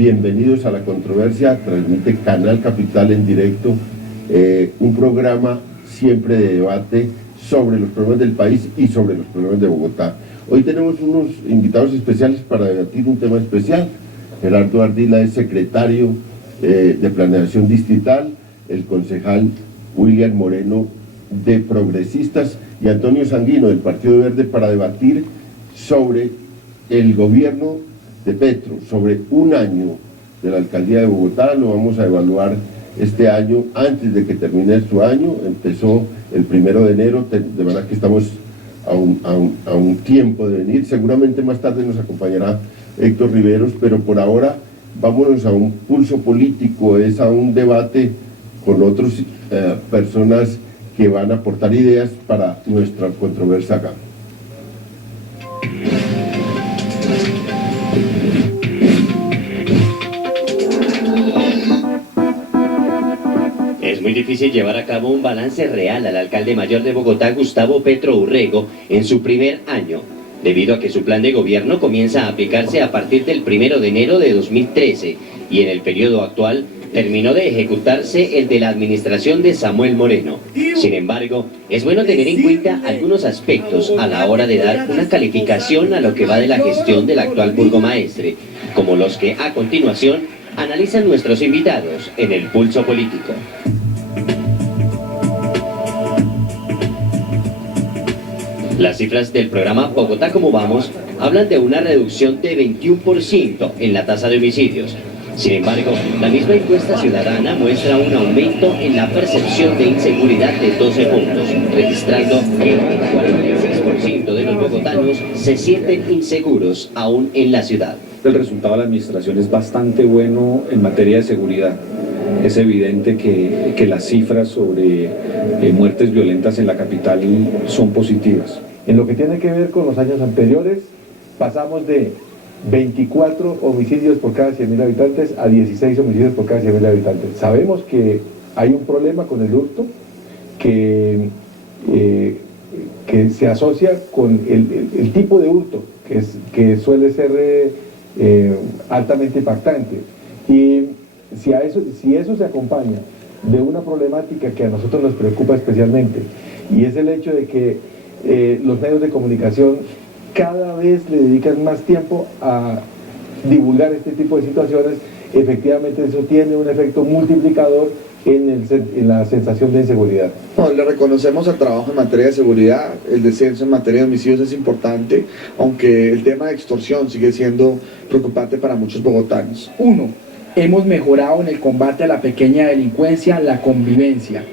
bienvenidos a La Controversia, transmite Canal Capital en directo, un programa siempre de debate sobre los problemas del país y sobre los problemas de Bogotá. Hoy tenemos unos invitados especiales para debatir un tema especial. Gerardo Ardila es secretario de Planeación Distrital, el concejal William Moreno de Progresistas y Antonio Sanguino del Partido Verde para debatir sobre el gobierno de Petro, sobre un año de la alcaldía de Bogotá. Lo vamos a evaluar este año antes de que termine su año. Empezó el 1 de enero, de verdad que estamos a un tiempo de venir. Seguramente más tarde nos acompañará Héctor Riveros, pero por ahora vámonos a un pulso político, es a un debate con otras personas que van a aportar ideas para nuestra controversia acá. Es muy difícil llevar a cabo un balance real al alcalde mayor de Bogotá, Gustavo Petro Urrego, en su primer año, debido a que su plan de gobierno comienza a aplicarse a partir del 1 de enero de 2013 y en el periodo actual terminó de ejecutarse el de la administración de Samuel Moreno. Sin embargo, es bueno tener en cuenta algunos aspectos a la hora de dar una calificación a lo que va de la gestión del actual burgomaestre, como los que a continuación analizan nuestros invitados en el Pulso Político. Las cifras del programa Bogotá Como Vamos hablan de una reducción de 21% en la tasa de homicidios. Sin embargo, la misma encuesta ciudadana muestra un aumento en la percepción de inseguridad de 12 puntos, registrando que el 46% de los bogotanos se sienten inseguros aún en la ciudad. El resultado de la administración es bastante bueno en materia de seguridad. Es evidente que las cifras sobre muertes violentas en la capital son positivas. En lo que tiene que ver con los años anteriores, pasamos de 24 homicidios por cada 100.000 habitantes a 16 homicidios por cada 100.000 habitantes. Sabemos que hay un problema con el hurto que se asocia con el tipo de hurto que suele ser altamente impactante. Y si eso se acompaña de una problemática que a nosotros nos preocupa especialmente, y es el hecho de que los medios de comunicación cada vez le dedican más tiempo a divulgar este tipo de situaciones, efectivamente eso tiene un efecto multiplicador en la sensación de inseguridad. No, le reconocemos el trabajo en materia de seguridad, el descenso en materia de homicidios es importante, aunque el tema de extorsión sigue siendo preocupante para muchos bogotanos. 1. Hemos mejorado en el combate a la pequeña delincuencia, la convivencia.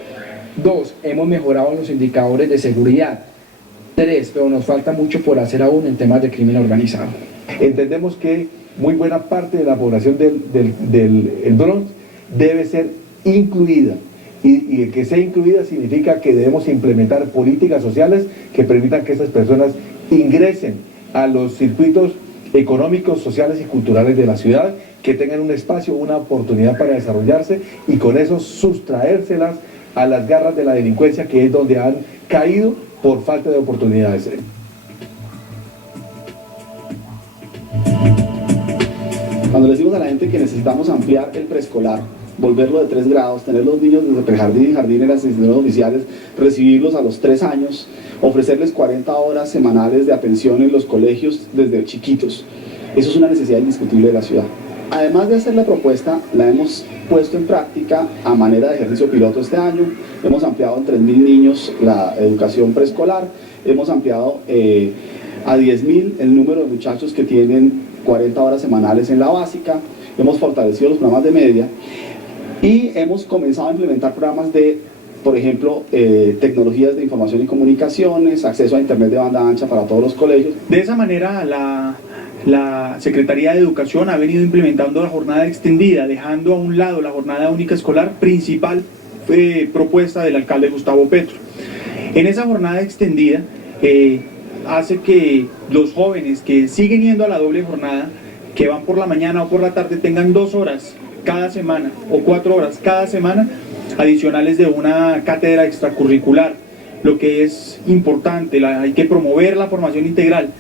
2. Hemos mejorado en los indicadores de seguridad. 3. Pero nos falta mucho por hacer aún en temas de crimen organizado. Entendemos que muy buena parte de la población del Bronx debe ser incluida. Y el que sea incluida significa que debemos implementar políticas sociales que permitan que esas personas ingresen a los circuitos económicos, sociales y culturales de la ciudad, que tengan un espacio, una oportunidad para desarrollarse y con eso sustraérselas a las garras de la delincuencia, que es donde han caído por falta de oportunidades. Cuando le decimos a la gente que necesitamos ampliar el preescolar, volverlo de 3 grados, tener los niños desde prejardín y jardín en las instituciones oficiales, recibirlos a los 3 años, ofrecerles 40 horas semanales de atención en los colegios desde chiquitos. Eso es una necesidad indiscutible de la ciudad. Además de hacer la propuesta, la hemos puesto en práctica a manera de ejercicio piloto este año. Hemos ampliado en 3.000 niños la educación preescolar, hemos ampliado a 10.000 el número de muchachos que tienen 40 horas semanales en la básica, hemos fortalecido los programas de media y hemos comenzado a implementar programas de, por ejemplo, tecnologías de información y comunicaciones, acceso a internet de banda ancha para todos los colegios. De esa manera la Secretaría de Educación ha venido implementando la jornada extendida, dejando a un lado la jornada única escolar, principal propuesta del alcalde Gustavo Petro. En esa jornada extendida hace que los jóvenes que siguen yendo a la doble jornada, que van por la mañana o por la tarde, tengan 2 horas cada semana o 4 horas cada semana adicionales de una cátedra extracurricular. Lo que es importante, hay que promover la formación integral,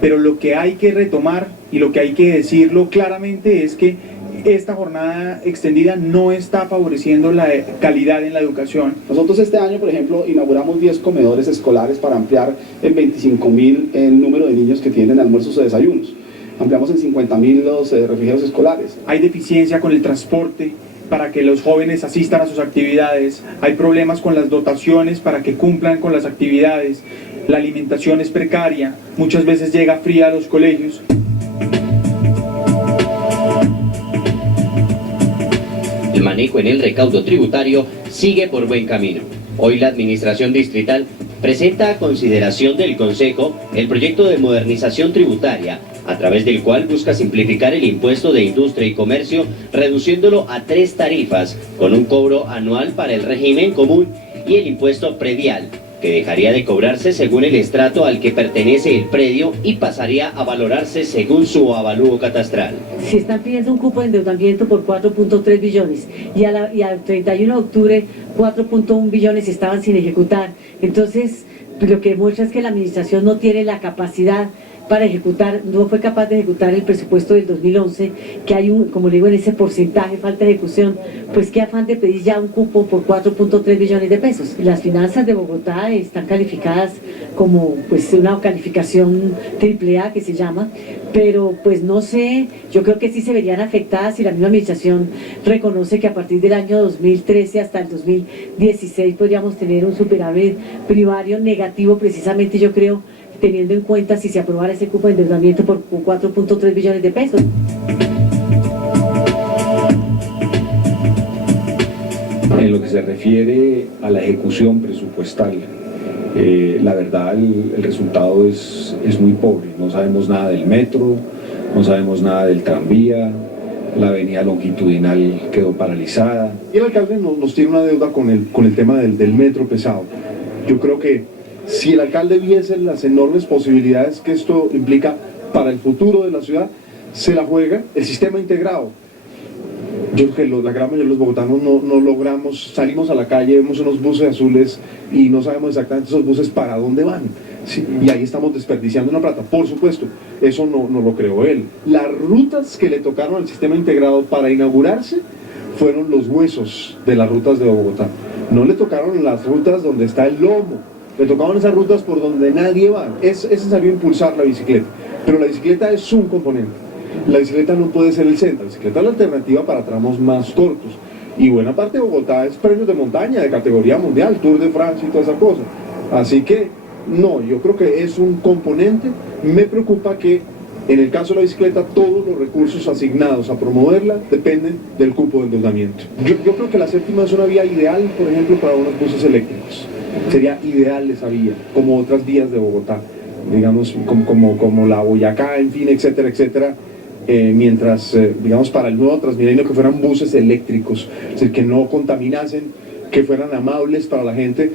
pero lo que hay que retomar y lo que hay que decirlo claramente es que esta jornada extendida no está favoreciendo la calidad en la educación. Nosotros este año, por ejemplo, inauguramos 10 comedores escolares para ampliar en 25.000 el número de niños que tienen almuerzos o desayunos. Ampliamos en 50.000 los refrigerios escolares. Hay deficiencia con el transporte para que los jóvenes asistan a sus actividades, hay problemas con las dotaciones para que cumplan con las actividades, la alimentación es precaria, muchas veces llega fría a los colegios. El manejo en el recaudo tributario sigue por buen camino. Hoy la Administración Distrital presenta a consideración del Consejo el proyecto de modernización tributaria, a través del cual busca simplificar el impuesto de industria y comercio, reduciéndolo a 3 tarifas, con un cobro anual para el régimen común y el impuesto predial, que dejaría de cobrarse según el estrato al que pertenece el predio y pasaría a valorarse según su avalúo catastral. Si están pidiendo un cupo de endeudamiento por 4.3 billones y al 31 de octubre 4.1 billones estaban sin ejecutar, entonces lo que demuestra es que la administración no tiene la capacidad para ejecutar, no fue capaz de ejecutar el presupuesto del 2011, que hay como le digo, en ese porcentaje falta de ejecución, pues qué afán de pedir ya un cupo por 4.3 billones de pesos. Las finanzas de Bogotá están calificadas como pues una calificación AAA que se llama, pero pues no sé, yo creo que sí se verían afectadas si la misma administración reconoce que a partir del año 2013 hasta el 2016 podríamos tener un superávit primario negativo, precisamente yo creo, teniendo en cuenta si se aprobara ese cupo de endeudamiento por 4.3 billones de pesos. En lo que se refiere a la ejecución presupuestal, la verdad el resultado es muy pobre. No sabemos nada del metro, no sabemos nada del tranvía, la avenida longitudinal quedó paralizada. Y el alcalde nos tiene una deuda con el tema del metro pesado. Yo creo que si el alcalde viese las enormes posibilidades que esto implica para el futuro de la ciudad, se la juega el sistema integrado. Yo creo que la gran mayoría de los bogotanos no logramos, salimos a la calle, vemos unos buses azules y no sabemos exactamente esos buses para dónde van. ¿Sí? Y ahí estamos desperdiciando una plata. Por supuesto, eso no lo creó él. Las rutas que le tocaron al sistema integrado para inaugurarse fueron los huesos de las rutas de Bogotá. No le tocaron las rutas donde está el lomo. Le tocaban esas rutas por donde nadie va. Es necesario impulsar la bicicleta, pero la bicicleta es un componente. La bicicleta no puede ser el centro, la bicicleta es la alternativa para tramos más cortos. Y buena parte de Bogotá es premios de montaña, de categoría mundial, Tour de Francia y toda esa cosa. Así que, no, yo creo que es un componente. Me preocupa que en el caso de la bicicleta todos los recursos asignados a promoverla dependen del cupo de endeudamiento. Yo creo que la séptima es una vía ideal, por ejemplo, para unos buses eléctricos. Sería ideal esa vía, como otras vías de Bogotá, digamos, como la Boyacá, en fin, etcétera, etcétera, mientras, digamos, para el nuevo Transmilenio que fueran buses eléctricos, es decir, que no contaminasen, que fueran amables para la gente.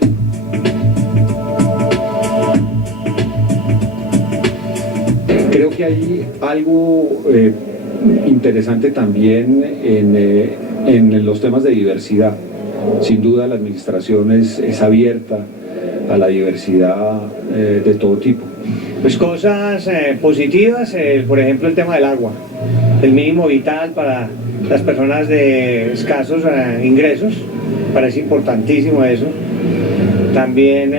Creo que hay algo interesante también en los temas de diversidad. Sin duda la administración es abierta a la diversidad de todo tipo. Pues cosas positivas, por ejemplo el tema del agua, el mínimo vital para las personas de escasos ingresos, parece importantísimo eso. También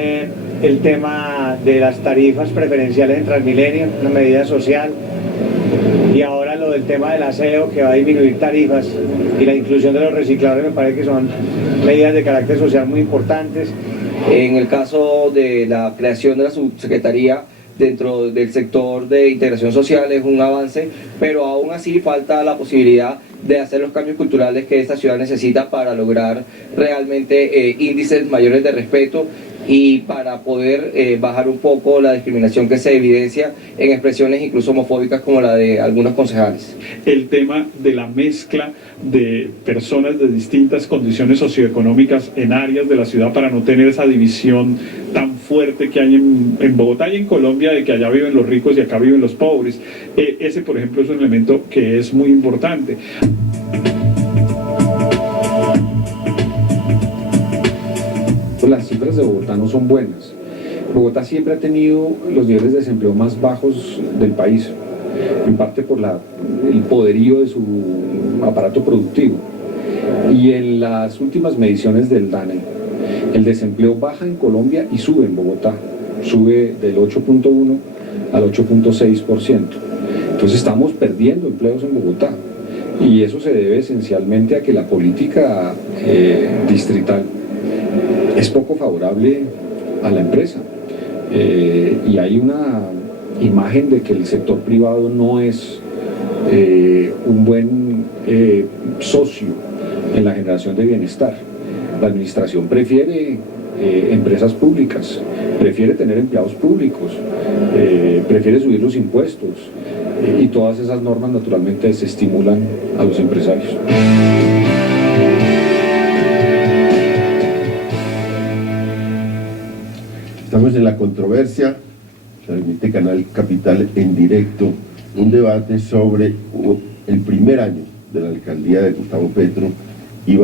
el tema de las tarifas preferenciales en Transmilenio, una medida social. Y ahora lo del tema del aseo, que va a disminuir tarifas, y la inclusión de los recicladores me parece que son medidas de carácter social muy importantes. En el caso de la creación de la subsecretaría dentro del sector de integración social es un avance, pero aún así falta la posibilidad de hacer los cambios culturales que esta ciudad necesita para lograr realmente índices mayores de respeto y para poder bajar un poco la discriminación que se evidencia en expresiones incluso homofóbicas como la de algunos concejales. El tema de la mezcla de personas de distintas condiciones socioeconómicas en áreas de la ciudad para no tener esa división tan fuerte que hay en Bogotá y en Colombia, de que allá viven los ricos y acá viven los pobres. Ese, por ejemplo, es un elemento que es muy importante. Las cifras de Bogotá no son buenas. Bogotá siempre ha tenido los niveles de desempleo más bajos del país. en parte por el poderío de su aparato productivo. Y en las últimas mediciones del DANE, el desempleo baja en Colombia y sube en Bogotá, sube del 8.1 al 8.6%. Entonces estamos perdiendo empleos en Bogotá, y eso se debe esencialmente a que la política distrital es poco favorable a la empresa, y hay una imagen de que el sector privado no es un buen socio en la generación de bienestar. La administración prefiere empresas públicas, prefiere tener empleados públicos, prefiere subir los impuestos, y todas esas normas naturalmente desestimulan a los empresarios. Estamos en La Controversia, transmite Canal Capital en directo, un debate sobre el primer año de la alcaldía de Gustavo Petro, y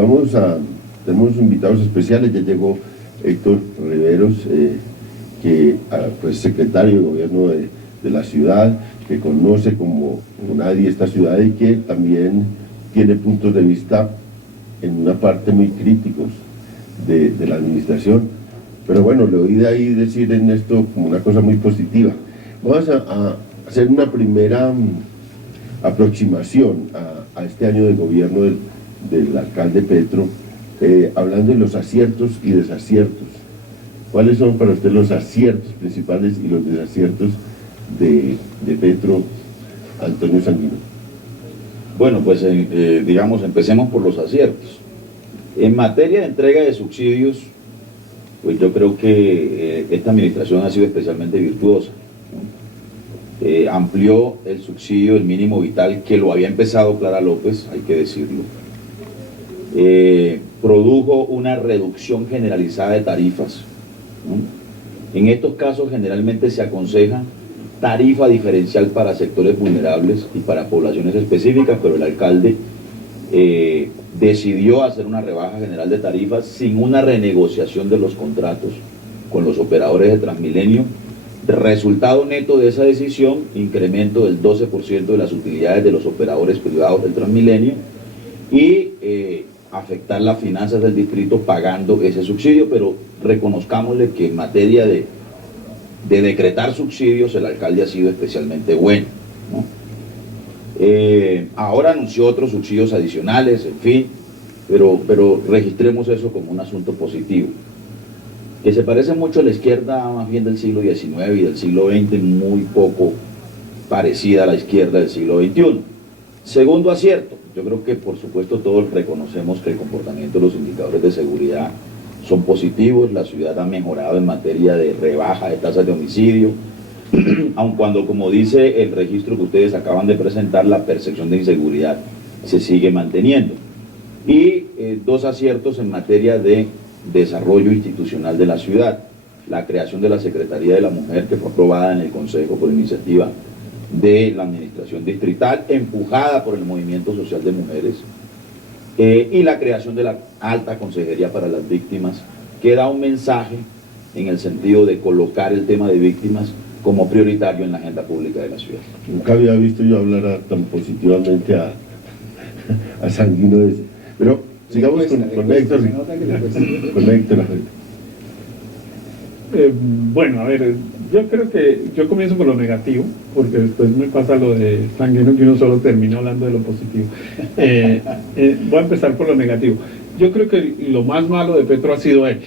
tenemos invitados especiales. Ya llegó Héctor Riveros, que pues secretario de gobierno de la ciudad, que conoce como nadie esta ciudad y que también tiene puntos de vista en una parte muy críticos de la administración. Pero bueno, le oí de ahí decir en esto como una cosa muy positiva. Vamos a hacer una primera aproximación a este año de gobierno del alcalde Petro, hablando de los aciertos y desaciertos. ¿Cuáles son para usted los aciertos principales y los desaciertos de Petro, Antonio Sanguino? Bueno, pues digamos, empecemos por los aciertos. En materia de entrega de subsidios, pues yo creo que esta administración ha sido especialmente virtuosa, ¿no? Amplió el subsidio del mínimo vital, que lo había empezado Clara López, hay que decirlo. Produjo una reducción generalizada de tarifas, ¿no? En estos casos generalmente se aconseja tarifa diferencial para sectores vulnerables y para poblaciones específicas, pero el alcalde decidió hacer una rebaja general de tarifas sin una renegociación de los contratos con los operadores de Transmilenio. Resultado neto de esa decisión, incremento del 12% de las utilidades de los operadores privados del Transmilenio, y afectar las finanzas del distrito pagando ese subsidio. Pero reconozcámosle que en materia de decretar subsidios el alcalde ha sido especialmente bueno, ¿no? Ahora anunció otros subsidios adicionales, en fin, pero registremos eso como un asunto positivo, que se parece mucho a la izquierda más bien del siglo XIX y del siglo XX, muy poco parecida a la izquierda del siglo XXI. Segundo acierto, yo creo que por supuesto todos reconocemos que el comportamiento de los indicadores de seguridad son positivos. La ciudad ha mejorado en materia de rebaja de tasas de homicidio, aun cuando, como dice el registro que ustedes acaban de presentar, la percepción de inseguridad se sigue manteniendo. Y dos aciertos en materia de desarrollo institucional de la ciudad: la creación de la Secretaría de la Mujer, que fue aprobada en el Consejo por iniciativa de la Administración Distrital, empujada por el Movimiento Social de Mujeres, y la creación de la Alta Consejería para las Víctimas, que da un mensaje en el sentido de colocar el tema de víctimas como prioritario en la agenda pública de la ciudad. Nunca había visto yo hablar tan positivamente a Sanguino. Pero sigamos con Héctor. Con Héctor. Bueno, a ver, yo creo que yo comienzo por lo negativo, porque después me pasa lo de Sanguino, que uno solo termina hablando de lo positivo. Voy a empezar por lo negativo. Yo creo que lo más malo de Petro ha sido él,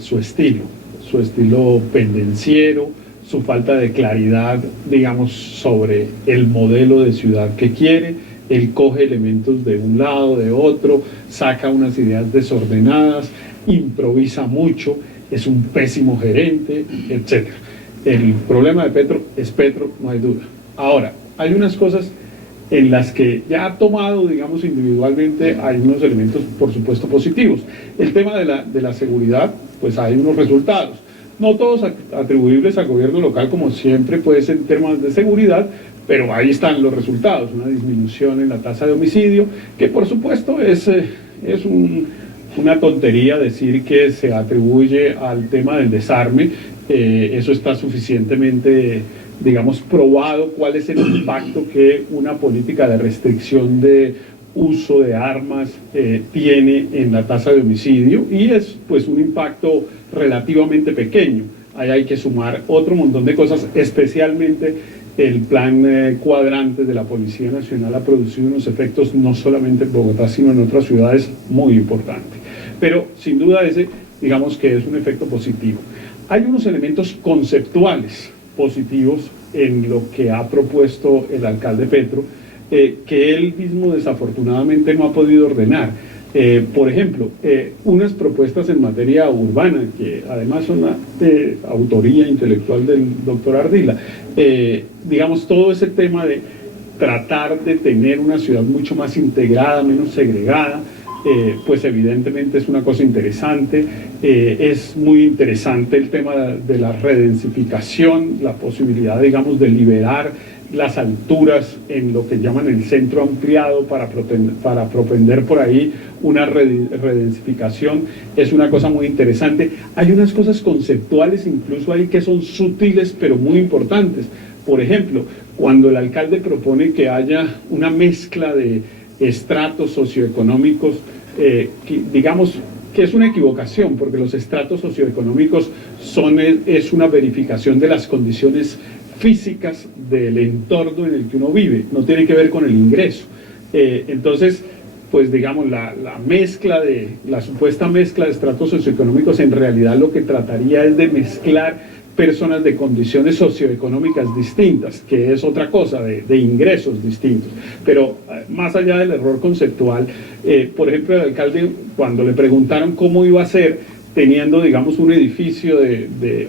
su estilo pendenciero, su falta de claridad, digamos, sobre el modelo de ciudad que quiere. Él coge elementos de un lado, de otro, saca unas ideas desordenadas, improvisa mucho, es un pésimo gerente, etc. El problema de Petro es Petro, no hay duda. Ahora, hay unas cosas en las que ya ha tomado, digamos, individualmente, hay unos elementos, por supuesto, positivos. El tema de la seguridad, pues hay unos resultados. No todos atribuibles al gobierno local, como siempre puede ser en temas de seguridad, pero ahí están los resultados: una disminución en la tasa de homicidio, que por supuesto es una tontería decir que se atribuye al tema del desarme. Eso está suficientemente digamos, probado cuál es el impacto que una política de restricción de uso de armas tiene en la tasa de homicidio, y es pues un impacto relativamente pequeño. Ahí hay que sumar otro montón de cosas, especialmente el plan cuadrante de la Policía Nacional ha producido unos efectos no solamente en Bogotá, sino en otras ciudades muy importantes. Pero sin duda ese, digamos que es un efecto positivo. Hay unos elementos conceptuales positivos en lo que ha propuesto el alcalde Petro, que él mismo desafortunadamente no ha podido ordenar. Por ejemplo, unas propuestas en materia urbana, que además son de autoría intelectual del doctor Ardila, digamos, todo ese tema de tratar de tener una ciudad mucho más integrada, menos segregada, pues evidentemente es una cosa interesante. Es muy interesante el tema de la redensificación, la posibilidad, digamos, de liberar las alturas en lo que llaman el centro ampliado para propender por ahí una redensificación. Es una cosa muy interesante. Hay unas cosas conceptuales incluso ahí que son sutiles pero muy importantes. Por ejemplo, cuando el alcalde propone que haya una mezcla de estratos socioeconómicos, digamos que es una equivocación, porque los estratos socioeconómicos es una verificación de las condiciones físicas del entorno en el que uno vive, no tiene que ver con el ingreso. Entonces, pues digamos, la supuesta mezcla de estratos socioeconómicos en realidad lo que trataría es de mezclar personas de condiciones socioeconómicas distintas, que es otra cosa, de ingresos distintos. Pero más allá del error conceptual, por ejemplo, el alcalde, cuando le preguntaron cómo iba a ser, teniendo, digamos, un edificio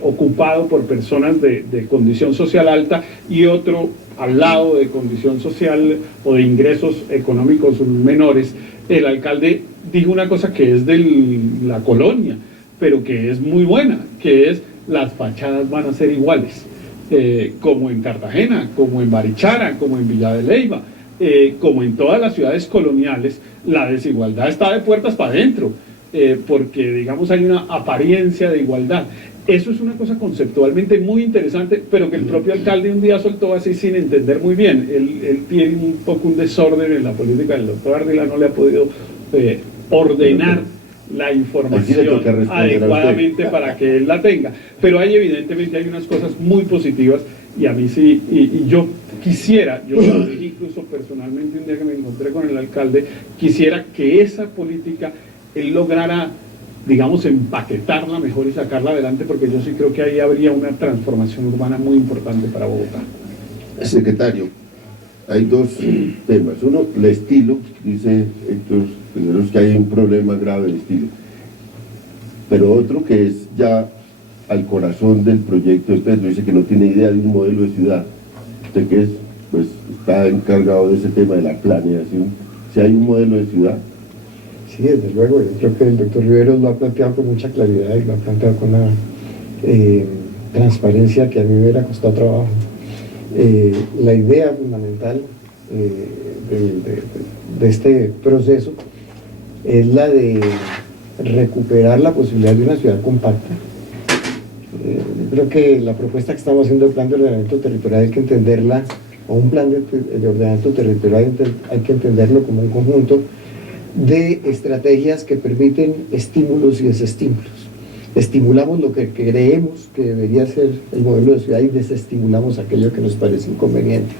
ocupado por personas de condición social alta y otro al lado de condición social o de ingresos económicos menores, el alcalde dijo una cosa que es de la colonia, pero que es muy buena, que es: las fachadas van a ser iguales, como en Cartagena, como en Barichara, como en Villa de Leyva, como en todas las ciudades coloniales. La desigualdad está de puertas para adentro, porque, digamos, hay una apariencia de igualdad. Eso es una cosa conceptualmente muy interesante, pero que el propio alcalde un día soltó así sin entender muy bien. Él tiene un poco un desorden en la política. El doctor Ardila no le ha podido ordenar la información adecuadamente para que él la tenga. Pero evidentemente hay unas cosas muy positivas, y a mí sí, y yo quisiera, yo lo dije incluso personalmente un día que me encontré con el alcalde, quisiera que esa política él lograra, digamos, empaquetarla mejor y sacarla adelante, porque yo sí creo que ahí habría una transformación urbana muy importante para Bogotá. Secretario, hay dos temas. Uno, el estilo. Dice Héctor Cisneros que hay un problema grave del estilo. Pero otro, que es ya al corazón del proyecto, usted dice que no tiene idea de un modelo de ciudad. Usted que pues está encargado de ese tema de la planeación, si hay un modelo de ciudad. Sí, desde luego. Yo creo que el doctor Riveros lo ha planteado con mucha claridad y lo ha planteado con una transparencia que a mí me hubiera costado trabajo. La idea fundamental de este proceso es la de recuperar la posibilidad de una ciudad compacta. Yo creo que la propuesta que estamos haciendo del plan de ordenamiento territorial hay que entenderla, o un plan de ordenamiento territorial hay que entenderlo como un conjunto de estrategias que permiten estímulos y desestímulos. Estimulamos lo que creemos que debería ser el modelo de ciudad y desestimulamos aquello que nos parece inconveniente.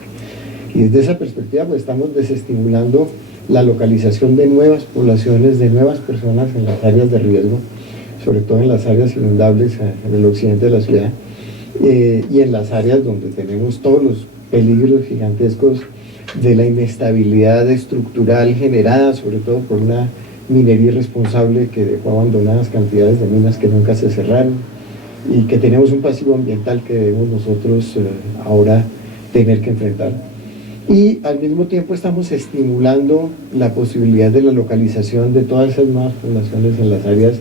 Y desde esa perspectiva pues estamos desestimulando la localización de nuevas poblaciones, de nuevas personas en las áreas de riesgo, sobre todo en las áreas inundables en el occidente de la ciudad, y en las áreas donde tenemos todos los peligros gigantescos de la inestabilidad estructural generada sobre todo por una minería irresponsable que dejó abandonadas cantidades de minas que nunca se cerraron, y que tenemos un pasivo ambiental que debemos nosotros ahora tener que enfrentar. Y al mismo tiempo estamos estimulando la posibilidad de la localización de todas esas nuevas poblaciones en las áreas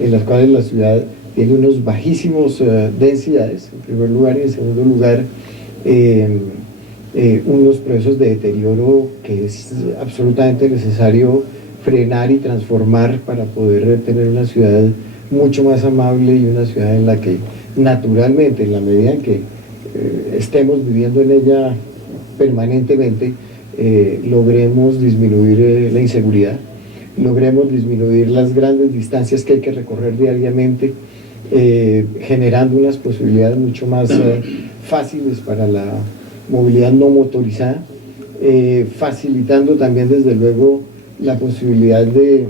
en las cuales la ciudad tiene unos bajísimos densidades, en primer lugar, y en segundo lugar unos procesos de deterioro que es absolutamente necesario frenar y transformar para poder tener una ciudad mucho más amable y una ciudad en la que naturalmente, en la medida en que estemos viviendo en ella permanentemente, logremos disminuir la inseguridad, logremos disminuir las grandes distancias que hay que recorrer diariamente, generando unas posibilidades mucho más fáciles para la movilidad no motorizada, facilitando también desde luego la posibilidad de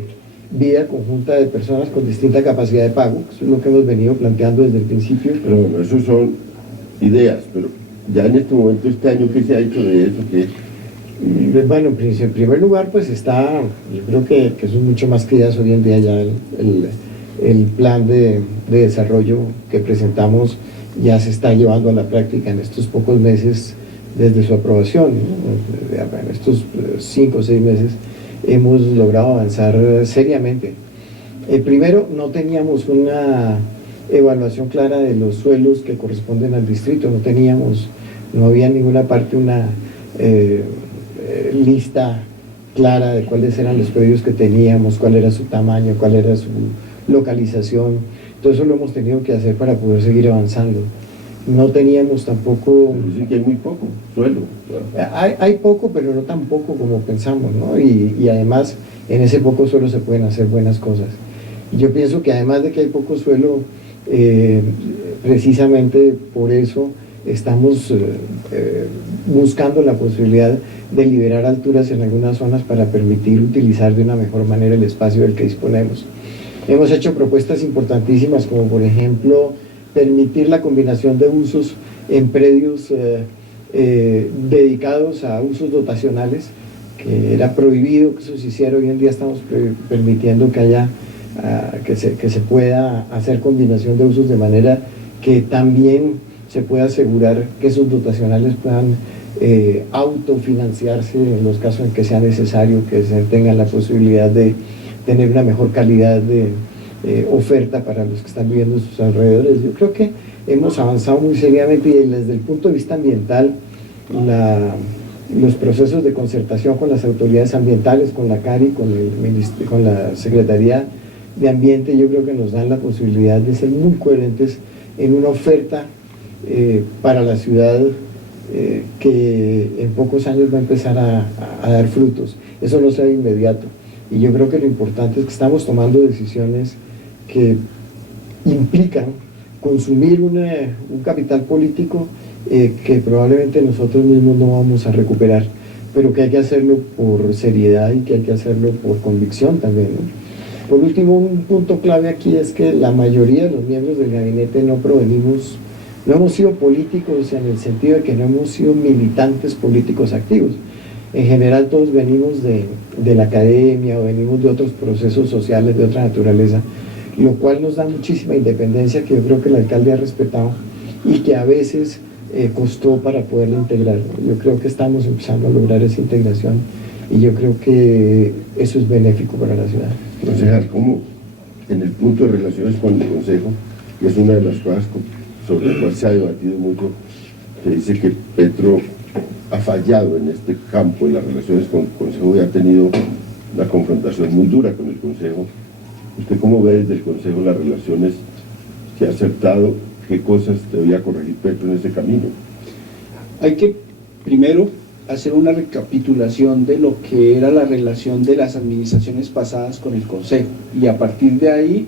vida conjunta de personas con distinta capacidad de pago. Eso es lo que hemos venido planteando desde el principio. Pero bueno, eso son ideas, pero ya en este momento, este año, ¿qué se ha hecho de eso? Bueno, en primer lugar, pues está, yo creo que eso es mucho más que ideas hoy en día. Ya el plan de desarrollo que presentamos ya se está llevando a la práctica en estos pocos meses desde su aprobación, ¿no? En estos 5 o 6 meses hemos logrado avanzar seriamente. Primero, no teníamos una evaluación clara de los suelos que corresponden al distrito, no había en ninguna parte una lista clara de cuáles eran los predios que teníamos, cuál era su tamaño, cuál era su localización. Todo eso lo hemos tenido que hacer para poder seguir avanzando. No teníamos tampoco... Sí, que hay muy poco suelo. Hay poco, pero no tan poco como pensamos, ¿no? Y además, en ese poco suelo se pueden hacer buenas cosas. Y yo pienso que además de que hay poco suelo, precisamente por eso estamos buscando la posibilidad de liberar alturas en algunas zonas para permitir utilizar de una mejor manera el espacio del que disponemos. Hemos hecho propuestas importantísimas, como por ejemplo permitir la combinación de usos en predios dedicados a usos dotacionales, que era prohibido que eso se hiciera. Hoy en día estamos permitiendo que haya que se pueda hacer combinación de usos, de manera que también se pueda asegurar que esos dotacionales puedan autofinanciarse en los casos en que sea necesario, que se tenga la posibilidad de tener una mejor calidad de oferta para los que están viviendo en sus alrededores. Yo creo que hemos avanzado muy seriamente, y desde el punto de vista ambiental, los procesos de concertación con las autoridades ambientales, con la CARI, con la Secretaría de Ambiente, yo creo que nos dan la posibilidad de ser muy coherentes en una oferta para la ciudad que en pocos años va a empezar a dar frutos. Eso no será inmediato, y yo creo que lo importante es que estamos tomando decisiones que implican consumir un capital político que probablemente nosotros mismos no vamos a recuperar, pero que hay que hacerlo por seriedad y que hay que hacerlo por convicción también, ¿no? Por último, un punto clave aquí es que la mayoría de los miembros del gabinete no hemos sido políticos, en el sentido de que no hemos sido militantes políticos activos. En general todos venimos de la academia o venimos de otros procesos sociales de otra naturaleza, lo cual nos da muchísima independencia, que yo creo que el alcalde ha respetado y que a veces costó para poderla integrar. Yo creo que estamos empezando a lograr esa integración, y yo creo que eso es benéfico para la ciudad. Concejal, ¿cómo en el punto de relaciones con el Consejo, que es una de las cosas sobre las cuales se ha debatido mucho, se dice que Petro ha fallado en este campo de las relaciones con el Consejo y ha tenido una confrontación muy dura con el Consejo? ¿Usted cómo ve desde el Consejo las relaciones? ¿Se ha acertado? ¿Qué cosas debía corregir Petro en ese camino? Hay que primero hacer una recapitulación de lo que era la relación de las administraciones pasadas con el Consejo, y a partir de ahí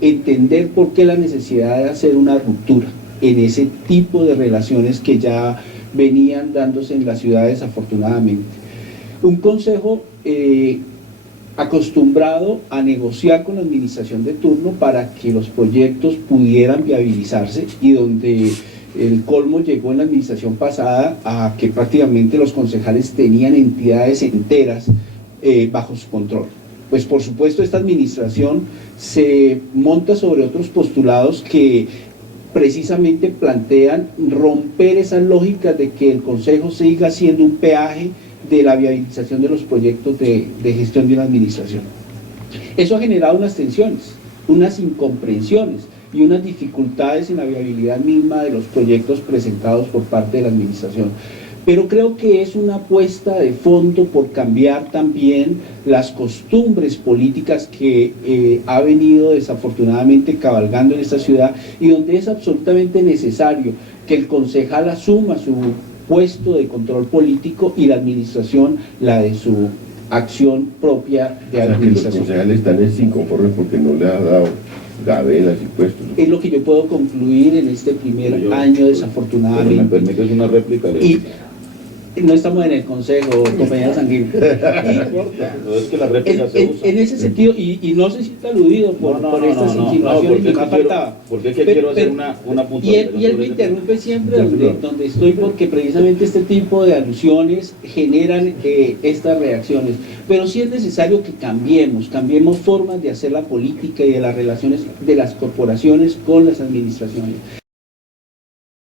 entender por qué la necesidad de hacer una ruptura en ese tipo de relaciones que ya venían dándose en las ciudades, afortunadamente. Un Consejo acostumbrado a negociar con la administración de turno para que los proyectos pudieran viabilizarse, y donde el colmo llegó en la administración pasada a que prácticamente los concejales tenían entidades enteras bajo su control. Pues por supuesto esta administración se monta sobre otros postulados que precisamente plantean romper esas lógicas de que el Consejo siga siendo un peaje de la viabilización de los proyectos de gestión de una administración. Eso ha generado unas tensiones, unas incomprensiones y unas dificultades en la viabilidad misma de los proyectos presentados por parte de la administración. pero creo que es una apuesta de fondo por cambiar también las costumbres políticas que ha venido desafortunadamente cabalgando en esta ciudad y donde es absolutamente necesario que el concejal asuma su puesto de control político y la administración la de su acción propia de administración. Los concejales están inconformes porque no le ha dado gabelas y puestos. Es lo que yo puedo concluir en este primer año, desafortunadamente. ¿Me permites una réplica? Y no estamos en el consejo, compañera Sanguín. No es que la réplica se usa. En ese sentido, y no se sienta aludido por estas insinuaciones que me faltaba. Porque es que quiero hacer una puntualización. Y él me interrumpe siempre donde estoy, porque precisamente este tipo de alusiones generan estas reacciones. Pero sí es necesario que cambiemos formas de hacer la política y de las relaciones de las corporaciones con las administraciones.